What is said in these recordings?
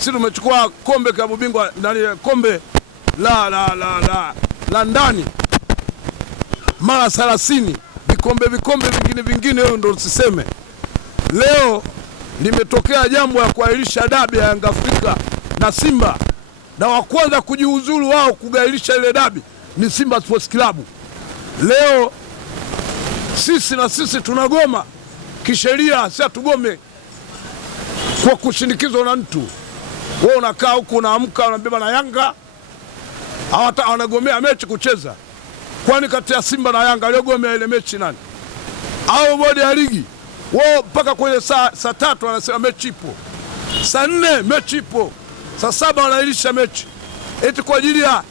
Sisi tumechukua kombe klabu bingwa ndani, kombe la ndani mara 30, vikombe vingine hiyo ndio usiseme. Leo limetokea jambo ya kuahirisha dabi ya Yanga Afrika na Simba, na wa kwanza kujiuzuru wao kugairisha ile dabi ni Simba Sports Club. Leo sisi tunagoma kisheria, si tugome kwa kushindikizwa na mtu. Wewe unakaa huko unaamka unabeba na Yanga, wanagomea mechi kucheza. Kwani kati ya Simba na Yanga aliyogomea ile mechi nani? Au bodi ya ligi? Wao mpaka kwenye saa 3 wanasema mechi ipo, saa 4 mechi ipo, saa 7 wanailisha mechi eti kwa ajili ya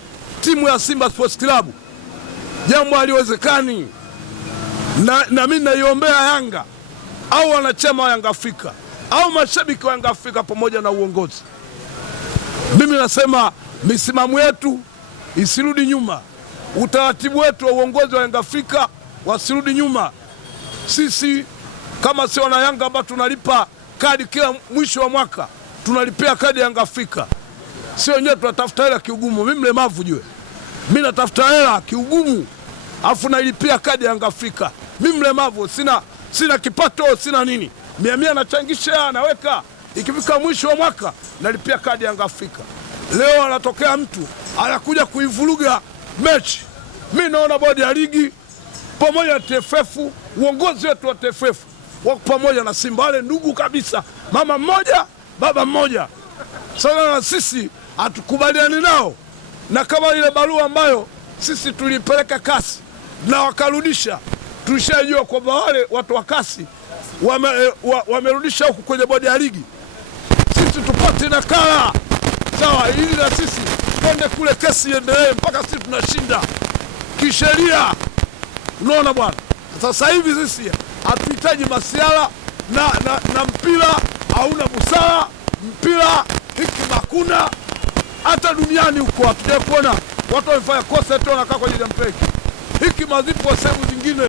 timu ya Simba Sports Club. Jambo haliwezekani. Na mimi naiombea Yanga au wanachama wa Yanga Afrika au mashabiki wa Yanga Afrika pamoja na uongozi. Mimi nasema misimamo yetu isirudi nyuma, utaratibu wetu wa uongozi wa Yanga Afrika wasirudi nyuma. Sisi kama si wana Yanga ambao tunalipa kadi kila mwisho wa mwaka, tunalipia kadi ya Yanga Afrika. Sio wenyewe tunatafuta hela kiugumu. Mimi mlemavu jue, mimi natafuta hela kiugumu afu nailipia kadi ya Yanga Afrika. Mimi mlemavu, sina kipato, sina nini. 100 nachangisha naweka, ikifika mwisho wa mwaka nalipia kadi ya Yanga Afrika. Leo anatokea mtu anakuja kuivuruga mechi. Mimi naona bodi ya ligi pamoja na TFF, uongozi wetu wa TFF wako pamoja na Simba, wale ndugu kabisa, mama mmoja baba mmoja. Sasa na sisi hatukubaliani nao, na kama ile barua ambayo sisi tulipeleka kasi na wakarudisha, tulishajua kwamba wale watu wa kasi wamerudisha huku kwenye bodi ya ligi. Sisi tupate nakala sawa, ili na sisi twende kule kesi iendelee mpaka sisi tunashinda kisheria. Unaona bwana, sasa hivi sisi hatuhitaji masiala na mpira hauna busara. Mpira hiki hakuna, hata duniani huko hatujakuona watu wamefanya kosa eti wanakaa kwa ajili ya mpira hiki mazipo sehemu zingine.